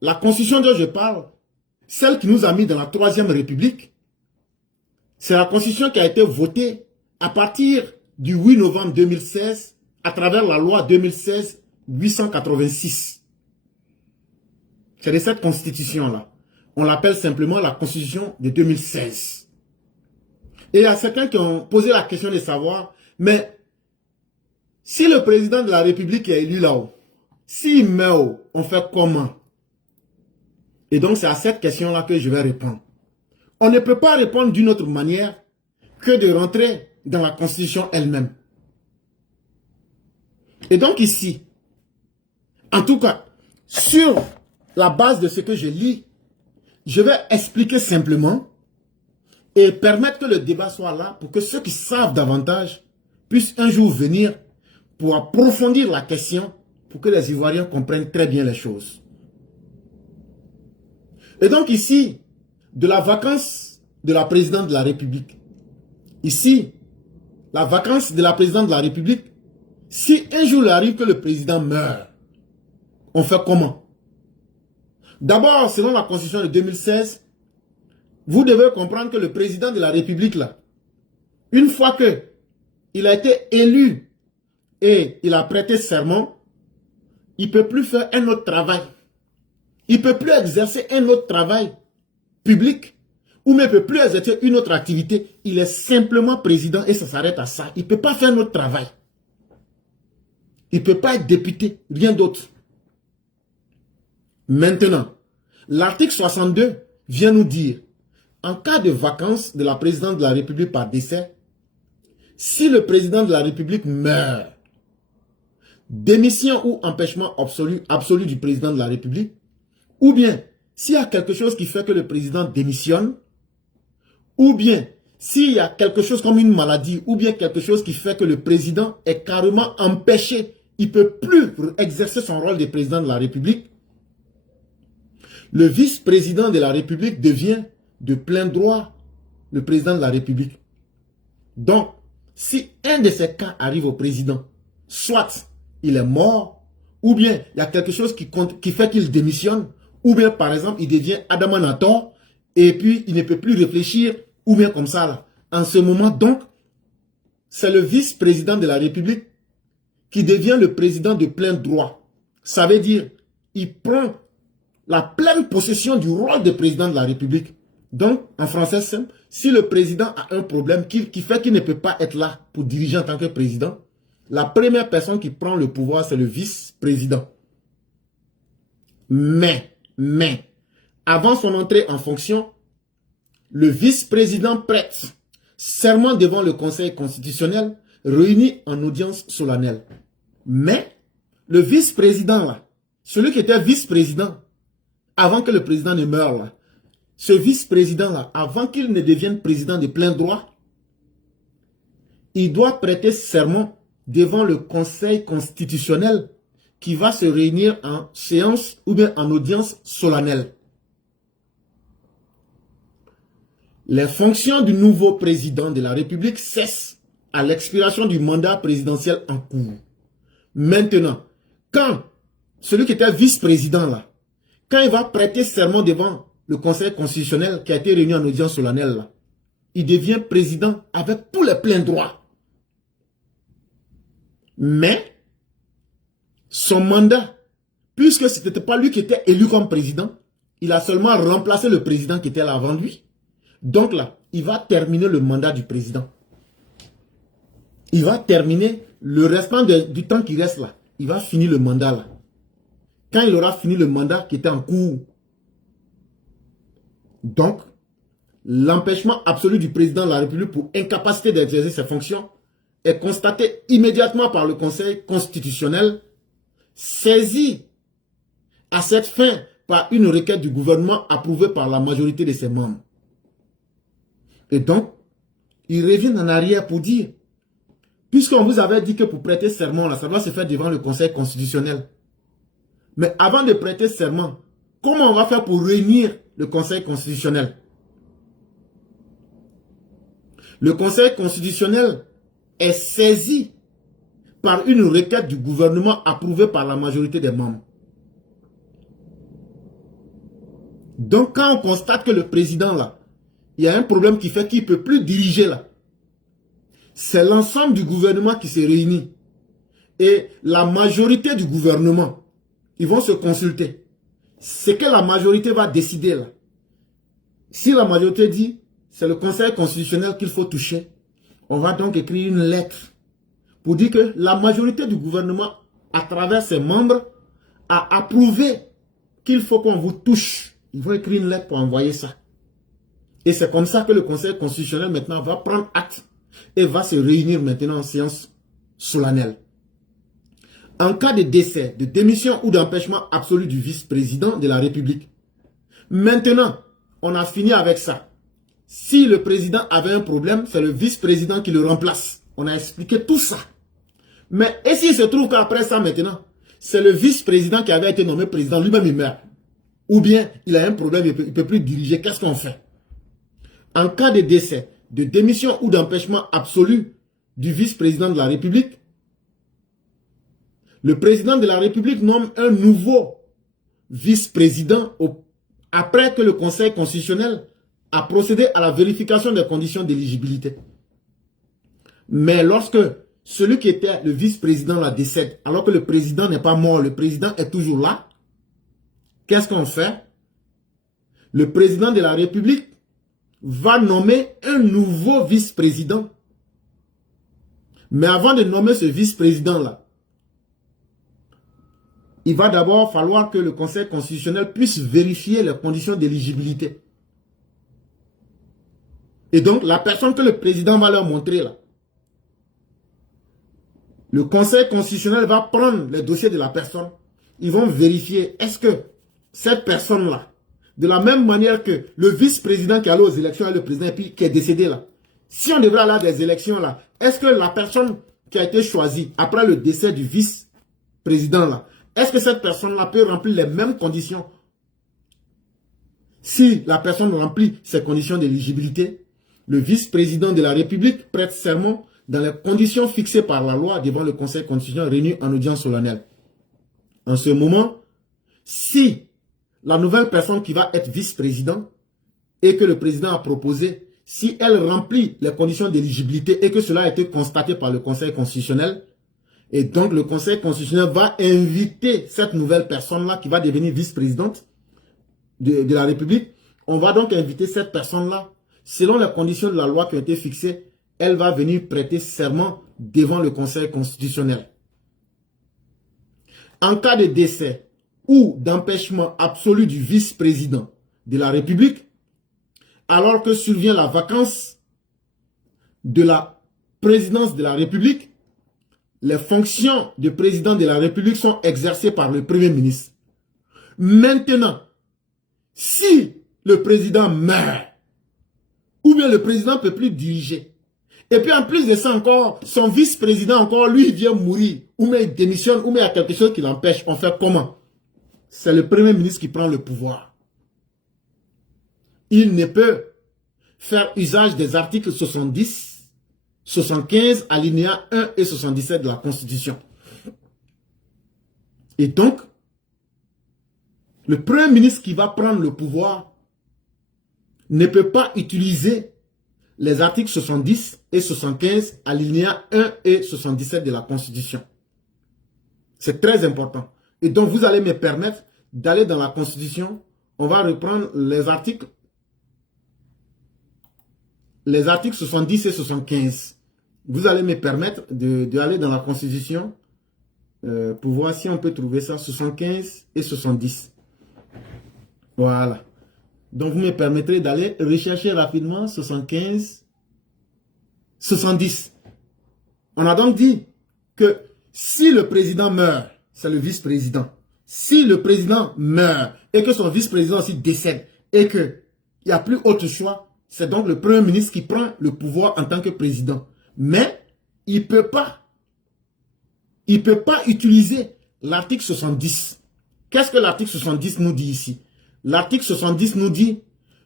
la constitution dont je parle, celle qui nous a mis dans la Troisième République, c'est la constitution qui a été votée à partir du 8 novembre 2016 à travers la loi 2016-886. C'est de cette constitution-là. On l'appelle simplement la constitution de 2016. Et il y a certains qui ont posé la question de savoir, mais si le président de la République est élu là-haut, s'il meurt, on fait comment? Et donc c'est à cette question-là que je vais répondre. On ne peut pas répondre d'une autre manière que de rentrer dans la constitution elle-même. Et donc ici, en tout cas, sur la base de ce que je lis, je vais expliquer simplement et permettre que le débat soit là pour que ceux qui savent davantage puissent un jour venir pour approfondir la question pour que les Ivoiriens comprennent très bien les choses. Et donc ici, de la vacance de la présidente de la République, ici, la vacance de la présidente de la République, si un jour il arrive que le président meurt, on fait comment? D'abord, selon la constitution de 2016, vous devez comprendre que le président de la République, là, une fois que il a été élu et il a prêté serment, il ne peut plus faire un autre travail. Il ne peut plus exercer un autre travail public ou même il ne peut plus exercer une autre activité. Il est simplement président et ça s'arrête à ça. Il ne peut pas faire un autre travail. Il ne peut pas être député, rien d'autre. Maintenant, l'article 62 vient nous dire, en cas de vacance de la présidente de la République par décès, si le président de la République meurt, démission ou empêchement absolu du président de la République, ou bien s'il y a quelque chose qui fait que le président démissionne, ou bien s'il y a quelque chose comme une maladie, ou bien quelque chose qui fait que le président est carrément empêché, il ne peut plus exercer son rôle de président de la République, le vice-président de la République devient de plein droit le président de la République. Donc, si un de ces cas arrive au président, soit il est mort, ou bien il y a quelque chose qui fait qu'il démissionne, ou bien par exemple il devient Adamanator, et puis il ne peut plus réfléchir, ou bien comme ça là. En ce moment donc, c'est le vice-président de la République qui devient le président de plein droit. Ça veut dire, il prend la pleine possession du rôle de président de la République. Donc, en français simple, si le président a un problème qui fait qu'il ne peut pas être là pour diriger en tant que président, la première personne qui prend le pouvoir, c'est le vice-président. Mais, avant son entrée en fonction, le vice-président prête serment devant le Conseil constitutionnel réuni en audience solennelle. Mais, le vice-président là, celui qui était vice-président, avant que le président ne meure là, ce vice-président-là, avant qu'il ne devienne président de plein droit, il doit prêter serment devant le Conseil constitutionnel qui va se réunir en séance ou bien en audience solennelle. Les fonctions du nouveau président de la République cessent à l'expiration du mandat présidentiel en cours. Maintenant, quand celui qui était vice-président là, quand il va prêter serment devant le Conseil constitutionnel qui a été réuni en audience solennelle, là, il devient président avec tous les pleins droits. Mais, son mandat, puisque ce n'était pas lui qui était élu comme président, il a seulement remplacé le président qui était là avant lui. Donc là, il va terminer le mandat du président. Il va terminer le restant du temps qui reste là. Il va finir le mandat là. Quand il aura fini le mandat qui était en cours, donc, l'empêchement absolu du président de la République pour incapacité d'exercer ses fonctions est constaté immédiatement par le Conseil constitutionnel, saisi à cette fin par une requête du gouvernement approuvée par la majorité de ses membres. Et donc, il revient en arrière pour dire, puisqu'on vous avait dit que pour prêter serment, là, ça doit se faire devant le Conseil constitutionnel. Mais avant de prêter serment, comment on va faire pour réunir le Conseil constitutionnel? Le Conseil constitutionnel est saisi par une requête du gouvernement approuvée par la majorité des membres. Donc, quand on constate que le président, là, il y a un problème qui fait qu'il ne peut plus diriger, là, c'est l'ensemble du gouvernement qui se réunit. Et la majorité du gouvernement, ils vont se consulter. C'est que la majorité va décider, là. Si la majorité dit, c'est le Conseil constitutionnel qu'il faut toucher, on va donc écrire une lettre pour dire que la majorité du gouvernement, à travers ses membres, a approuvé qu'il faut qu'on vous touche. Ils vont écrire une lettre pour envoyer ça. Et c'est comme ça que le Conseil constitutionnel maintenant va prendre acte et va se réunir maintenant en séance solennelle. En cas de décès, de démission ou d'empêchement absolu du vice-président de la République. Maintenant, on a fini avec ça. Si le président avait un problème, c'est le vice-président qui le remplace. On a expliqué tout ça. Mais et s'il se trouve qu'après ça maintenant, c'est le vice-président qui avait été nommé président, lui-même il meurt. Ou bien il a un problème, il ne peut plus diriger, qu'est-ce qu'on fait? En cas de décès, de démission ou d'empêchement absolu du vice-président de la République, le président de la République nomme un nouveau vice-président après que le Conseil constitutionnel a procédé à la vérification des conditions d'éligibilité. Mais lorsque celui qui était le vice-président la décède, alors que le président n'est pas mort, le président est toujours là, qu'est-ce qu'on fait? Le président de la République va nommer un nouveau vice-président. Mais avant de nommer ce vice-président-là, il va d'abord falloir que le Conseil constitutionnel puisse vérifier les conditions d'éligibilité. Et donc, la personne que le président va leur montrer là, le Conseil constitutionnel va prendre les dossiers de la personne. Ils vont vérifier, est-ce que cette personne-là, de la même manière que le vice-président qui est allé aux élections et le président et puis qui est décédé là, si on devrait aller à des élections là, est-ce que la personne qui a été choisie après le décès du vice-président là, est-ce que cette personne-là peut remplir les mêmes conditions? Si la personne remplit ces conditions d'éligibilité, le vice-président de la République prête serment dans les conditions fixées par la loi devant le Conseil constitutionnel réuni en audience solennelle. En ce moment, si la nouvelle personne qui va être vice-président et que le président a proposé, si elle remplit les conditions d'éligibilité et que cela a été constaté par le Conseil constitutionnel, et donc le Conseil constitutionnel va inviter cette nouvelle personne-là qui va devenir vice-présidente de la République, on va donc inviter cette personne-là, selon les conditions de la loi qui ont été fixées, elle va venir prêter serment devant le Conseil constitutionnel. En cas de décès ou d'empêchement absolu du vice-président de la République, alors que survient la vacance de la présidence de la République, les fonctions de président de la République sont exercées par le Premier ministre. Maintenant, si le président meurt, ou bien le président ne peut plus diriger, et puis en plus de ça encore, son vice-président encore, lui, il vient mourir, ou bien il démissionne, ou bien il y a quelque chose qui l'empêche, on fait comment? C'est le Premier ministre qui prend le pouvoir. Il ne peut faire usage des articles 70, 75, alinéa 1 et 77 de la Constitution. Et donc, le Premier ministre qui va prendre le pouvoir ne peut pas utiliser les articles 70 et 75, alinéa 1 et 77 de la Constitution. C'est très important. Et donc, vous allez me permettre d'aller dans la Constitution. On va reprendre les articles 70 et 75. Vous allez me permettre d'aller dans la Constitution pour voir si on peut trouver ça, 75 et 70. Voilà. Donc, vous me permettrez d'aller rechercher rapidement 75, 70. On a donc dit que si le président meurt, c'est le vice-président. Si le président meurt et que son vice-président aussi décède et qu'il n'y a plus autre choix, c'est donc le Premier ministre qui prend le pouvoir en tant que président. Mais il ne peut pas utiliser l'article 70. Qu'est-ce que l'article 70 nous dit ici? L'article 70 nous dit,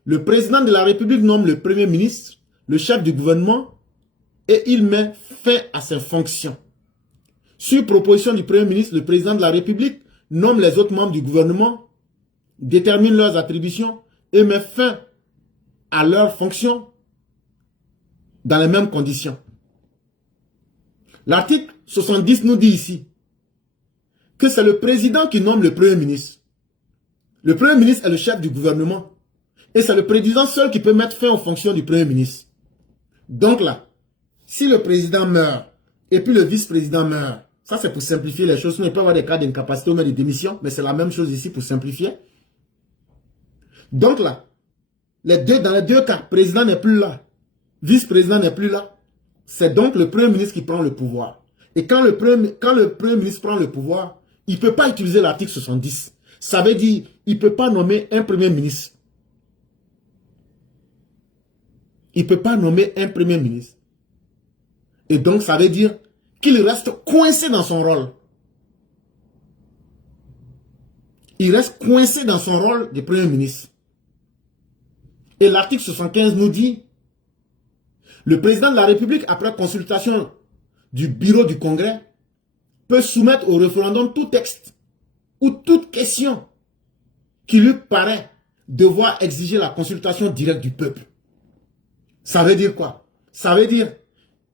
le président de la République nomme le Premier ministre, le chef du gouvernement, et il met fin à ses fonctions. Sur proposition du Premier ministre, le président de la République nomme les autres membres du gouvernement, détermine leurs attributions et met fin à leur fonction dans les mêmes conditions. L'article 70 nous dit ici que c'est le président qui nomme le Premier ministre. Le Premier ministre est le chef du gouvernement et c'est le président seul qui peut mettre fin aux fonctions du Premier ministre. Donc là, si le président meurt et puis le vice-président meurt, ça c'est pour simplifier les choses. Il peut y avoir des cas d'incapacité ou même de démission, mais c'est la même chose ici pour simplifier. Donc là, dans les deux cas, président n'est plus là, vice-président n'est plus là. C'est donc le Premier ministre qui prend le pouvoir. Et quand le Premier ministre prend le pouvoir, il ne peut pas utiliser l'article 70. Ça veut dire qu'il ne peut pas nommer un Premier ministre. Il ne peut pas nommer un Premier ministre. Et donc, ça veut dire qu'il reste coincé dans son rôle. Il reste coincé dans son rôle de Premier ministre. Et l'article 75 nous dit, le président de la République, après consultation du bureau du Congrès, peut soumettre au référendum tout texte ou toute question qui lui paraît devoir exiger la consultation directe du peuple. Ça veut dire quoi? Ça veut dire,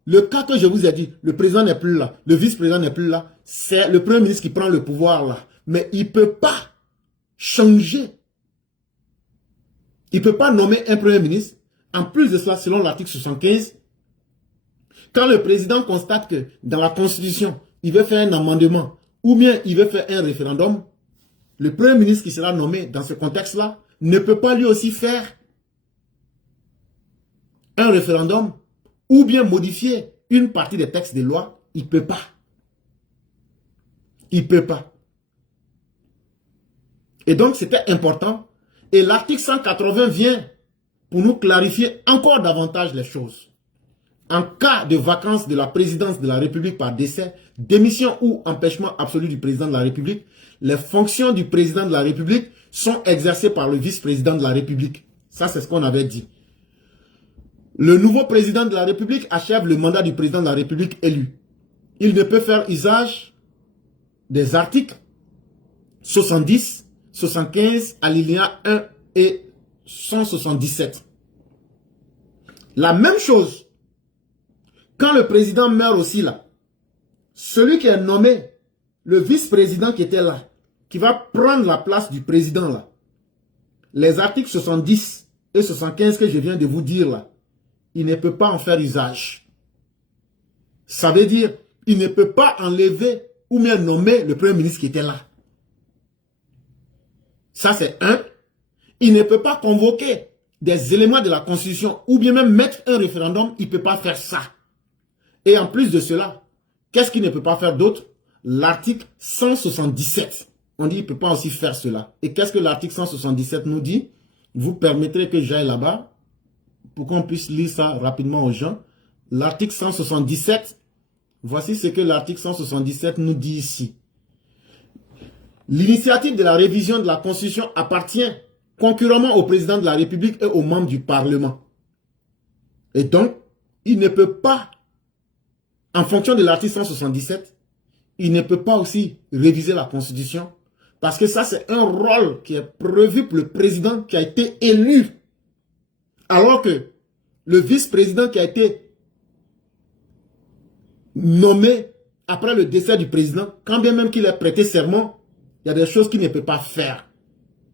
le cas que je vous ai dit, le président n'est plus là, le vice-président n'est plus là, c'est le Premier ministre qui prend le pouvoir là. Mais il ne peut pas changer. Il ne peut pas nommer un Premier ministre. En plus de cela, selon l'article 75, quand le président constate que dans la Constitution, il veut faire un amendement ou bien il veut faire un référendum, le Premier ministre qui sera nommé dans ce contexte-là ne peut pas lui aussi faire un référendum ou bien modifier une partie des textes de loi. Il ne peut pas. Il ne peut pas. Et donc, c'était important. Et l'article 180 vient pour nous clarifier encore davantage les choses. En cas de vacance de la présidence de la République par décès, démission ou empêchement absolu du président de la République, les fonctions du président de la République sont exercées par le vice-président de la République. Ça, c'est ce qu'on avait dit. Le nouveau président de la République achève le mandat du président de la République élu. Il ne peut faire usage des articles 70, 75, alinéa 1 et 177. La même chose, quand le président meurt aussi là, celui qui est nommé, le vice-président qui était là, qui va prendre la place du président là, les articles 70 et 75 que je viens de vous dire là, il ne peut pas en faire usage. Ça veut dire, il ne peut pas enlever ou bien nommer le Premier ministre qui était là. Ça c'est un. Il ne peut pas convoquer des éléments de la Constitution ou bien même mettre un référendum, il ne peut pas faire ça. Et en plus de cela, qu'est-ce qu'il ne peut pas faire d'autre? L'article 177. On dit qu'il ne peut pas aussi faire cela. Et qu'est-ce que l'article 177 nous dit? Vous permettrez que j'aille là-bas pour qu'on puisse lire ça rapidement aux gens. L'article 177, voici ce que l'article 177 nous dit ici. L'initiative de la révision de la Constitution appartient concurremment au président de la République et aux membres du Parlement. Et donc, il ne peut pas, en fonction de l'article 177, il ne peut pas aussi réviser la Constitution parce que ça, c'est un rôle qui est prévu pour le président qui a été élu. Alors que le vice-président qui a été nommé après le décès du président, quand bien même qu'il ait prêté serment, il y a des choses qu'il ne peut pas faire.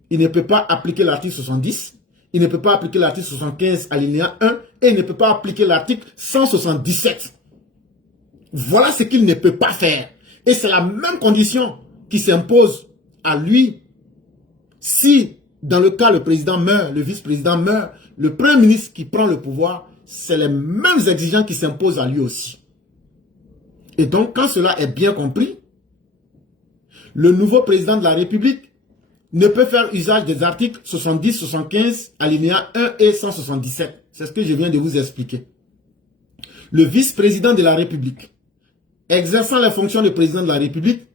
Il ne peut pas appliquer l'article 70, il ne peut pas appliquer l'article 75 alinéa 1 et il ne peut pas appliquer l'article 177. Voilà ce qu'il ne peut pas faire. Et c'est la même condition qui s'impose à lui. Si, dans le cas, le président meurt, le vice-président meurt, le Premier ministre qui prend le pouvoir, c'est les mêmes exigences qui s'imposent à lui aussi. Et donc, quand cela est bien compris, le nouveau président de la République ne peut faire usage des articles 70, 75, alinéa 1 et 177. C'est ce que je viens de vous expliquer. Le vice-président de la République, exerçant les fonctions de président de la République,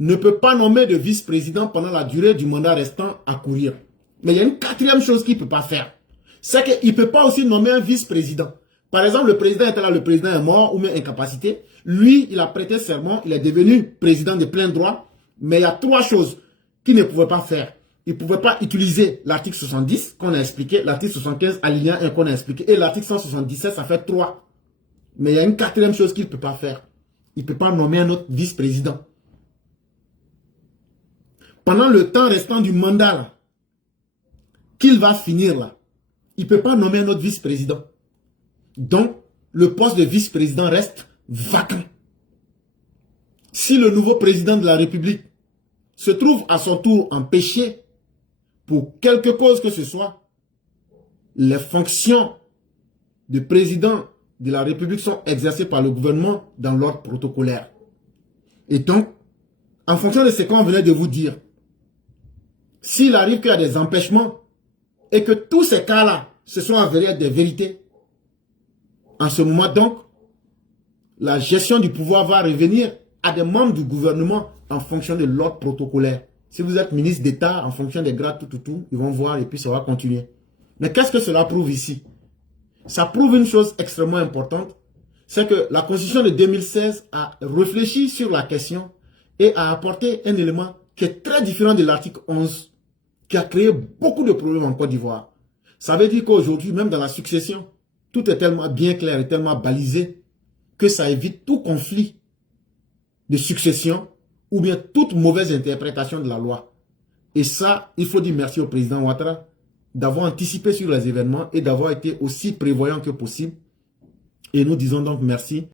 ne peut pas nommer de vice-président pendant la durée du mandat restant à courir. Mais il y a une quatrième chose qu'il ne peut pas faire. C'est qu'il ne peut pas aussi nommer un vice-président. Par exemple, le président était là, le président est mort ou même incapacité. Lui, il a prêté serment, il est devenu président de plein droit. Mais il y a trois choses qu'il ne pouvait pas faire. il ne pouvait pas utiliser l'article 70 qu'on a expliqué, l'article 75 alinéa 1 qu'on a expliqué, et l'article 177, ça fait 3. Mais il y a une quatrième chose qu'il ne peut pas faire. Il ne peut pas nommer un autre vice-président. Pendant le temps restant du mandat, là, qu'il va finir là, il ne peut pas nommer un autre vice-président. Donc, le poste de vice-président reste vacant. Si le nouveau président de la République se trouve à son tour empêché pour quelque cause que ce soit, les fonctions de président de la République sont exercées par le gouvernement dans l'ordre protocolaire. Et donc, en fonction de ce qu'on venait de vous dire, s'il arrive qu'il y a des empêchements et que tous ces cas-là se sont avérés des vérités, en ce moment donc, la gestion du pouvoir va revenir à des membres du gouvernement en fonction de l'ordre protocolaire. Si vous êtes ministre d'État, en fonction des grades, tout, ils vont voir et puis ça va continuer. Mais qu'est-ce que cela prouve ici? Ça prouve une chose extrêmement importante, c'est que la Constitution de 2016 a réfléchi sur la question et a apporté un élément qui est très différent de l'article 11, qui a créé beaucoup de problèmes en Côte d'Ivoire. Ça veut dire qu'aujourd'hui, même dans la succession, tout est tellement bien clair et tellement balisé que ça évite tout conflit de succession ou bien toute mauvaise interprétation de la loi. Et ça, il faut dire merci au président Ouattara d'avoir anticipé sur les événements et d'avoir été aussi prévoyant que possible. Et nous disons donc merci.